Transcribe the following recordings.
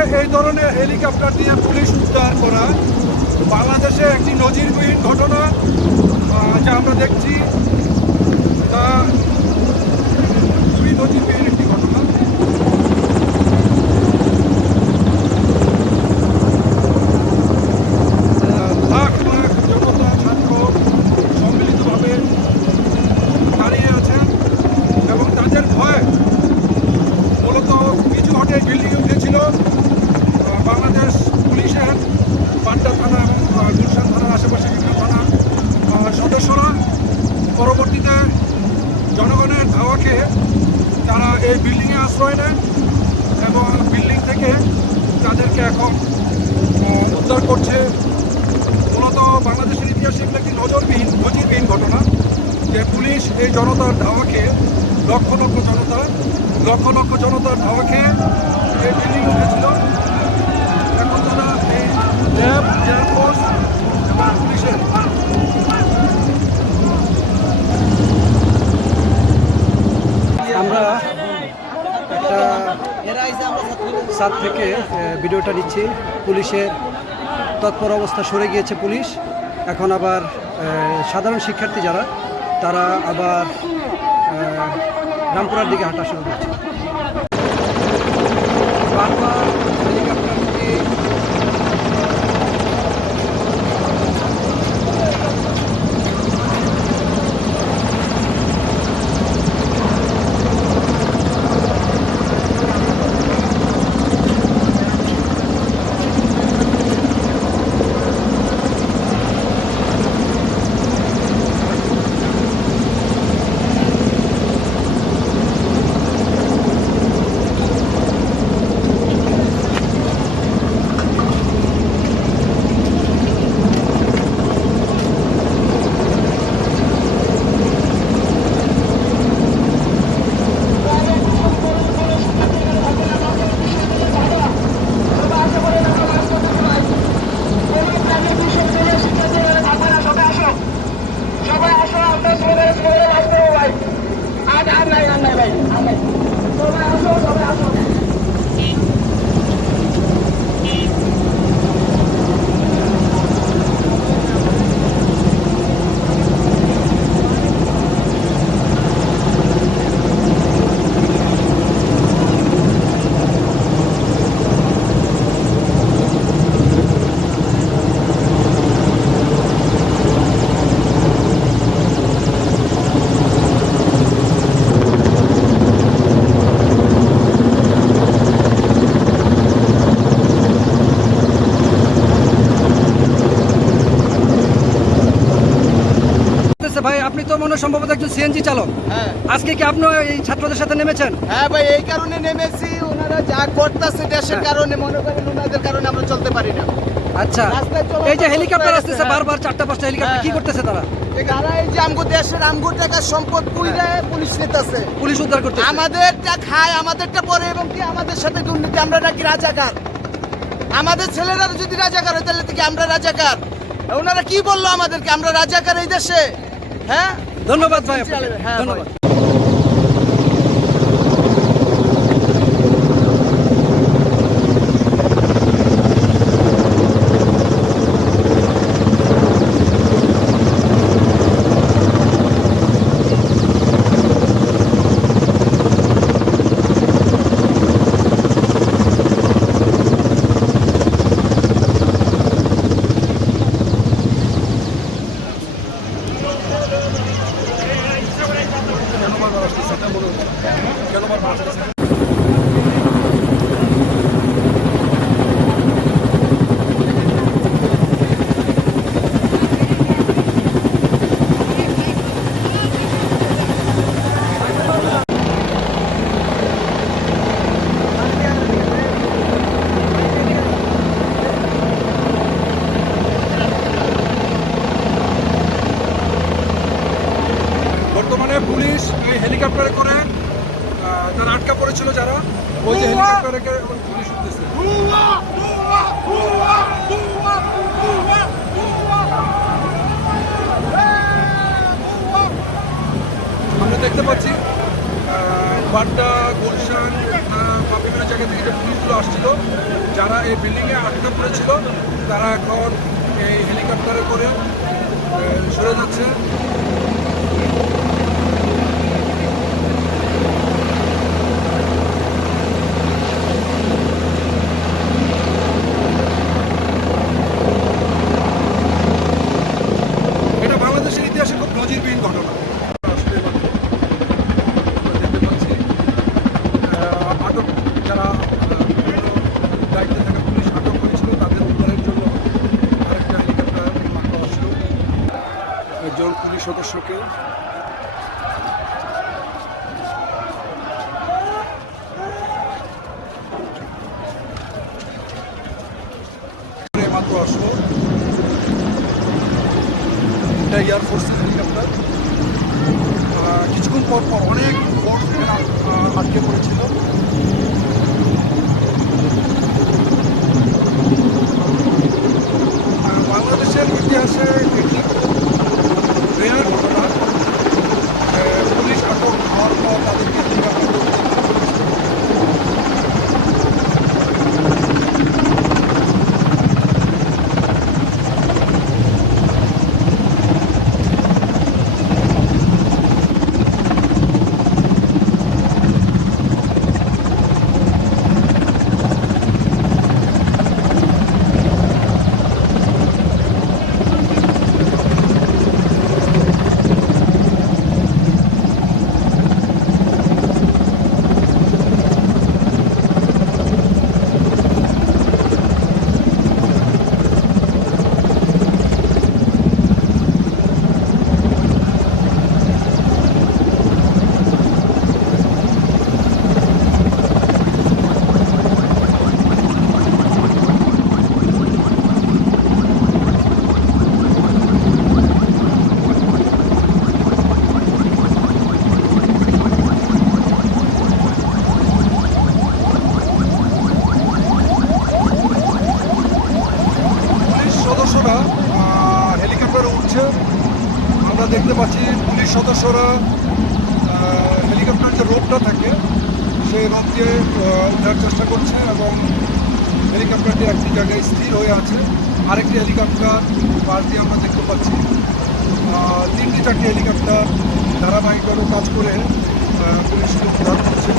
এই ধরনের হেলিকপ্টার দিয়ে পুলিশ উদ্ধার করা বাংলাদেশে একটি নজিরবিহীন ঘটনা যা আমরা দেখছি, তা খুবই নজিরবিহীন একটি ঘটনা। লাখ লাখ জনতা ছাত্র সম্মিলিতভাবে দাঁড়িয়ে আছেন এবং তাদের ভয়ে মূলত কিছু হটে বিল্ডিংয়ে উঠেছিল বাংলাদেশ পুলিশের পাড্ডা থানা এবং গুলশান থানার আশেপাশে বিভিন্ন থানার সদস্যরা। পরবর্তীতে জনগণের ধাওয়াকে তারা এই বিল্ডিংয়ে আশ্রয় নেন এবং বিল্ডিং থেকে তাদেরকে এখন উদ্ধার করছে। মূলত বাংলাদেশের ইতিহাসে এগুলো একটি নজিরবিহীন ঘটনা যে পুলিশ এই জনতার ধাওয়াকে লক্ষ লক্ষ জনতার ধাওয়াকে এই বিল্ডিং উঠেছিল। এখন তারা এই র্যাব, এয়ারফোর্স এবং পুলিশের আমরা একটা সাত থেকে ভিডিওটা নিচ্ছি। পুলিশের তৎপর অবস্থা সরে গিয়েছে পুলিশ। এখন আবার সাধারণ শিক্ষার্থী যারা তারা আবার রামপুরার দিকে হাঁটা শুরু করছে। বারবার হেলিকপ্টারটি ভাই, আপনি তো মনে সম্ভবত একজন সিএনজি চালক। হ্যাঁ, আজকে কি আপনি এই ছাত্রদের সাথে নেমেছেন? হ্যাঁ ভাই, এই কারণে নেমেছি, ওনারা যা করতেছে দেশের কারণে, মনে করেন ওনাদের কারণে আমরা চলতে পারি না। আচ্ছা, এই যে হেলিকপ্টার আসতেছে বারবার 4টা-5টা হেলিকপ্টার, কি করতেছে তারা? তারা এই যে আমগো দেশের আমগো টাকা সম্পদ পুইরা পুলিশ নিতেছে, পুলিশ উদ্ধার করতেছে। আমাদেরটা খায়, আমাদেরটা পরে, এবং কি আমাদের সাথে দুর্নীতি। আমরা নাকি রাজাকার? আমাদের ছেলেরা যদি রাজাকার হয় তাহলে কি আমরা রাজাকার? ওনারা কি বললো আমাদেরকে আমরা রাজাকার এই দেশে? হ্যাঁ, ধন্যবাদ ভাই, হ্যাঁ ধন্যবাদ। পুলিশ এই হেলিকপ্টারে করে তারা আটকা পড়েছিল যারা, ওই যে হেলিকপ্টারে পুলিশ উঠতেছে। আমরা দেখতে পাচ্ছি বাড্ডা, গুলশান বা বিভিন্ন জায়গা থেকে যে পুলিশগুলো আসছিল, যারা এই বিল্ডিংয়ে আটকা পড়েছিল তারা এখন এই হেলিকপ্টারে করে সরে যাচ্ছে। এটা বাংলাদেশের ইতিহাসে খুব নজিরবিহীন ঘটনা। আসলে আমরা দেখতে পাচ্ছি আটক যারা দায়িত্বে থাকা পুলিশ আটক করেছিল তাদের উদ্ধারের জন্য আরেকটা হেলিকপ্টার মাত্র আসলো একজন পুলিশ সদস্যকে। মাত্র আসলো এটা এয়ারফোর্সের হেলিকপ্টার। কিছুক্ষণ পর পর অনেক ফোর্স আটকে পড়েছিল। বাংলাদেশের ইতিহাসে এটি রেয়ার ঘটনা। পুলিশ আটক হওয়ার পর তাদেরকে হেলিকপ্টার হেলিকপ্টারে উঠছে। আমরা দেখতে পাচ্ছি পুলিশ সদস্যরা হেলিকপ্টার যে রোপটা থাকে সেই রোপ দিয়ে ওঠার চেষ্টা করছে এবং হেলিকপ্টারটি একটি জায়গায় স্থির হয়ে আছে। আরেকটি হেলিকপ্টার পাশ দিয়ে আমরা দেখতে পাচ্ছি। 3-4টি হেলিকপ্টার ধারাবাহিকভাবে কাজ করে পুলিশ উদ্ধার করছে।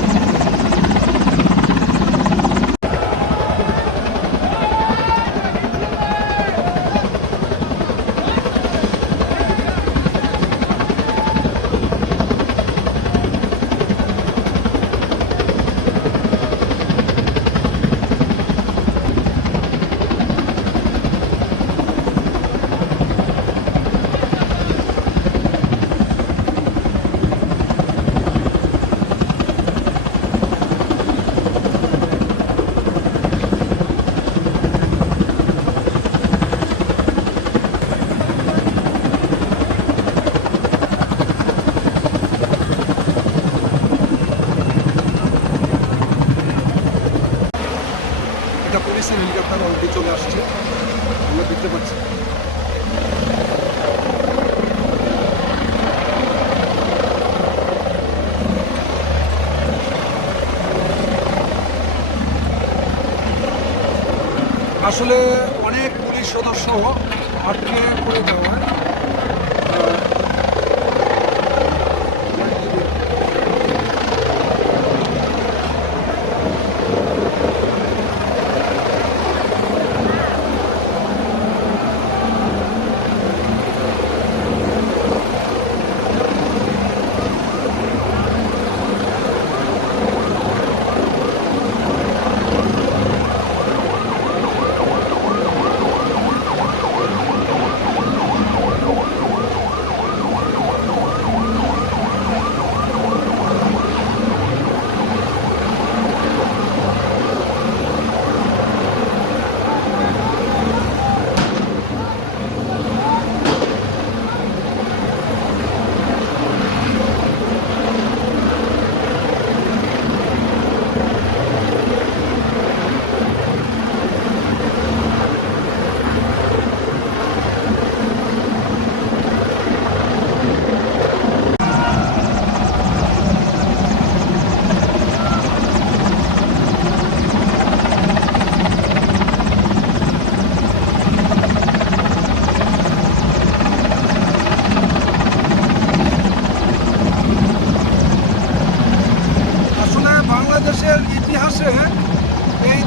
এটা পুলিশের হেলিকপ্টার অলরেডি চলে আসছে, আমরা দেখতে পাচ্ছি। আসলে অনেক পুলিশ সদস্য আটকে পড়ে যাওয়ায়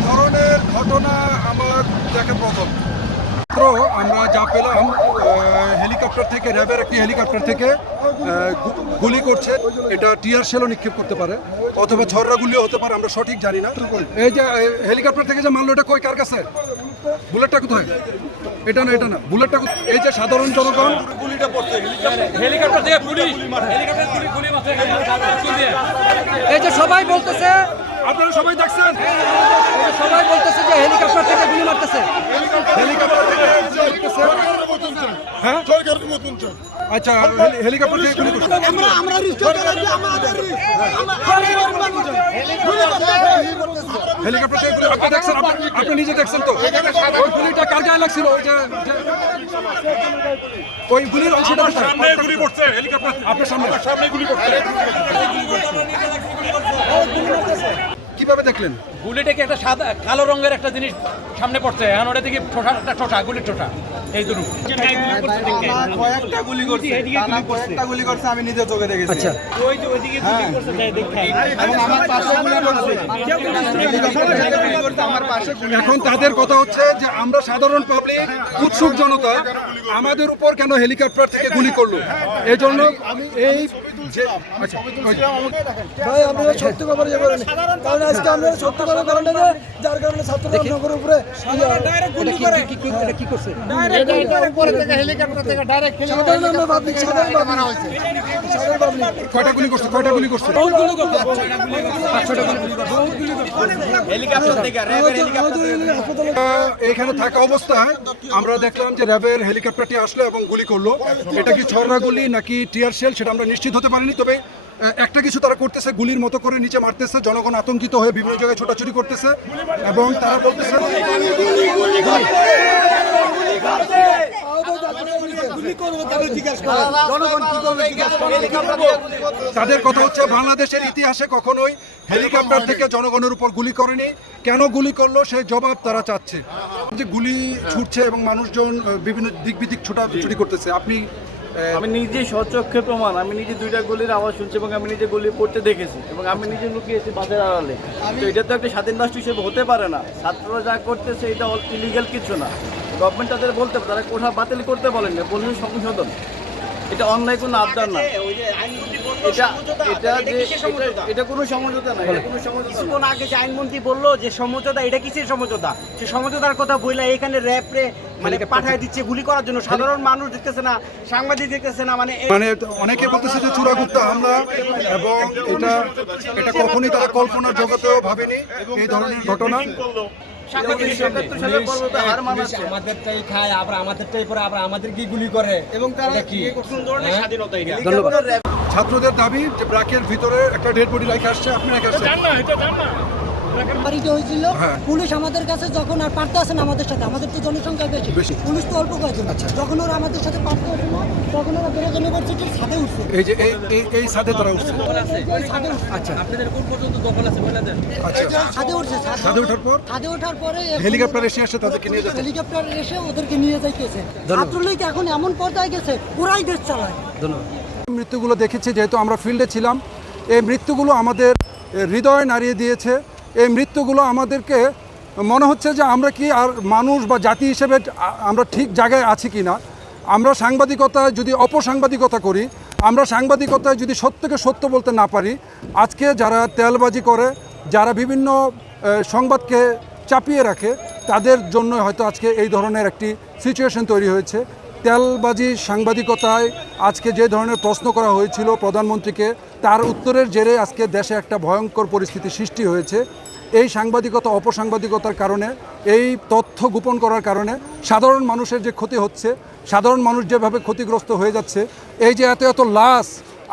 ধরনের ঘটনা আমার দেখা প্রথম। আমরা যা পেলাম হেলিকপ্টার থেকে, র্যাবের একটি হেলিকপ্টার থেকে গুলি করছে। এটা টিয়ার শেলও নিক্ষেপ করতে পারে অথবা ছড়রা গুলিও হতে পারে, আমরা সঠিক জানি না। এই যে হেলিকপ্টার থেকে যে মারলো, এটা কই, কার কাছে? বুলেটটা কোথায়? এটা না, এটা না, বুলেটটা এই যে সাধারণ জনগণ। হেলিকপ্টার থেকে পুলিশ, হেলিকপ্টার থেকে গুলি মারছে। এই যে সবাই বলতেছে, আপনারা সবাই দেখছেন এই যে সবাই বলতেছে যে হেলিকপ্টার থেকে গুলি মারতেছে। হেলিকপ্টার থেকে গুলি করতেছে। হ্যাঁ, আচ্ছা, হেলিকপ্টার থেকে গুলি করছে। হেলিকপ্টার থেকে গুলি আপনি দেখছেন, আপনি নিজে দেখছেন তো? ওই গুলিটা কার গায়ে লাগছিল? ওই গুলির অংশটা সামনে গুলি করছে হেলিকপ্টার, আপনার সামনে সামনে গুলি করছে। কিভাবে দেখলেন? গুলিটাকে একটা সাদা কালো রঙের একটা জিনিস সামনে পড়ছে, এখন ওটা থেকে ঠোঁটা, একটা ঠোঁটা, গুলির ঠোঁটা এই দুটো। কয়েকটা গুলি করছে, টানা কয়েকটা গুলি করছে, আমি নিজে চোখে দেখেছি। আচ্ছা, ওই যে ওইদিকে গুলি করছে, তাই দেখাই। এবং আমার পাশে গুলি করছে, আমার পাশে গুলি। এখন তাদের কথা হচ্ছে যে আমরা সাধারণ পাবলিক, উৎসুক জনতা, আমাদের উপর কেন হেলিকপ্টার থেকে গুলি করলো? এই জন্য এই যে আচ্ছা, ভাই আমরা সত্য খবর যে করেন, কারণ আজকে আমরা সত্য খবর কারণে যার কারণে ছাত্ররা নগরের উপরে এটা কি করছে? সাধারণ আমরা পাবলিক, সাধারণ পাবলিক কয়টা গুলি করছে? কয়টা গুলি করছে? এখানে থাকা অবস্থায় আমরা দেখলাম যে র্যাবের হেলিকপ্টারটি আসলো এবং গুলি করলো। এটা কি ছড়রা গুলি নাকি টিয়ার শেল সেটা আমরা নিশ্চিত হতে পারিনি, তবে একটা কিছু তারা করতেছে, গুলির মতো করে নিচে মারতেছে, জনগণ আতঙ্কিত হয়ে বিভিন্ন জায়গায় ছোটাছুটি করতেছে এবং তারা বলতেছে তাদের কথা হচ্ছে বাংলাদেশের ইতিহাসে কখনোই হেলিকপ্টার থেকে জনগণের উপর গুলি করেনি, কেন গুলি করলো সেই জবাব তারা চাচ্ছে। যে গুলি ছুটছে এবং মানুষজন বিভিন্ন দিক বিদিক ছোটাছুটি করতেছে, আপনি আমি নিজে স্বচক্ষে প্রমাণ, আমি নিজে দুইটা গুলির আওয়াজ শুনছি এবং আমি নিজে গুলি পড়তে দেখেছি এবং আমি নিজে লুকিয়েছি বাসের আড়ালে। তো এটা তো একটা স্বাধীন রাষ্ট্র হিসেবে হতে পারে না। ছাত্ররা যা করতেছে এটা ইলিগাল কিছু না। গভর্নমেন্ট তাদের বলতে পারে, তারা কোঠা বাতিল করতে বলেন না, বলুন সংশোধন। এটা অন্যায় কোনো আবদার না, এটা কোনো সমঝোতা না, এটা কোনো সমঝোতা না। কিছুক্ষণ আগে যে আইনমন্ত্রী বললো যে সমঝোতা, এটা কিসের সমঝোতা? সে সমঝোতার কথা বললে এখানে র্যাপরে মানে পাঠায় দিচ্ছে গুলি করার জন্য, সাধারণ মানুষ দেখতেছে না, সাংবাদিক দেখতেছে না, মানে অনেকে বলতেছে যে চূড়াগুপ্ত হামলা, এবং এটা কখনই তারা কল্পনার জগতেও ভাবেনি এই ধরনের ঘটনা। আমাদেরটাই খায়, আবার আমাদেরটাই পরে আবার আমাদেরকে গুলি করে এবং তারা কোন ধরনের স্বাধীনতা এটা? ছাত্রদের দাবি যে ব্র্যাকের ভিতরে একটা ডেড বডি রেখে আসছে, আপনি রেখে আসছেন। বাড়িতে হয়েছিল। পুলিশ আমাদের কাছে যখন আর পারতে আসে না আমাদের সাথে, আমাদের তো জনসংখ্যা বেশি, পুলিশ তো অল্প কয়েকজন। যখন ওরা আমাদের সাথে পারতে আসে না, তখন ওরা বেরোজ ইউনিভার্সিটির ছাদে উঠছে। এই যে এই ছাদে তারা উঠছে। আচ্ছা, আপনাদের কোন পর্যন্ত দখল আছে বলে দেন। আচ্ছা, ছাদে উঠছে, ছাদে ওঠার পর ছাদে ওঠার পরে হেলিকপ্টার এসে আসে, তাদেরকে নিয়ে যাচ্ছে। হেলিকপ্টার এসে ওদেরকে নিয়ে যাইতেছে। ছাত্রলীগ এখন এমন পর্যায়ে গেছে, ওরাই দেশ চালায়। ধন্যবাদ। মৃত্যুগুলো দেখেছি, যেহেতু আমরা ফিল্ডে ছিলাম, এই মৃত্যুগুলো আমাদের হৃদয় নাড়িয়ে দিয়েছে। এই মৃত্যুগুলো আমাদেরকে মনে হচ্ছে যে আমরা কি আর মানুষ বা জাতি হিসেবে আমরা ঠিক জায়গায় আছি কি না। আমরা সাংবাদিকতায় যদি অপসাংবাদিকতা করি, আমরা সাংবাদিকতায় যদি সত্যকে সত্য বলতে না পারি, আজকে যারা তেলবাজি করে, যারা বিভিন্ন সংবাদকে চাপিয়ে রাখে, তাদের জন্য হয়তো আজকে এই ধরনের একটি সিচুয়েশন তৈরি হয়েছে। তেলবাজি সাংবাদিকতায় আজকে যে ধরনের প্রশ্ন করা হয়েছিল প্রধানমন্ত্রীকে, তার উত্তরের জেরে আজকে দেশে একটা ভয়ঙ্কর পরিস্থিতি সৃষ্টি হয়েছে। এই সাংবাদিকতা, অপসাংবাদিকতার কারণে, এই তথ্য গোপন করার কারণে সাধারণ মানুষের যে ক্ষতি হচ্ছে, সাধারণ মানুষ যেভাবে ক্ষতিগ্রস্ত হয়ে যাচ্ছে, এই যে এত লাশ,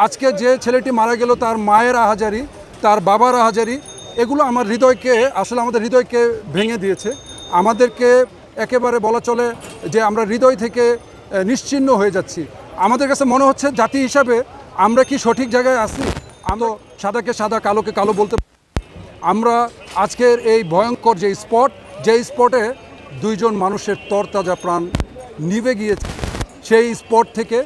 আজকে যে ছেলেটি মারা গেল তার মায়ের আহাজারি, তার বাবার আহাজারি, এগুলো আমার হৃদয়কে, আসলে আমাদের হৃদয়কে ভেঙে দিয়েছে। আমাদেরকে একেবারে বলা চলে যে আমরা হৃদয় থেকে নিশ্চিহ্ন হয়ে যাচ্ছি। আমাদের কাছে মনে হচ্ছে জাতি হিসাবে আমরা কি সঠিক জায়গায় আছি? আমরা সাদাকে সাদা, কালোকে কালো বলতে। আমরা আজকের এই ভয়ঙ্কর যে স্পটে দুইজন মানুষের তরতাজা প্রাণ নিভে গিয়েছে, সেই স্পট থেকে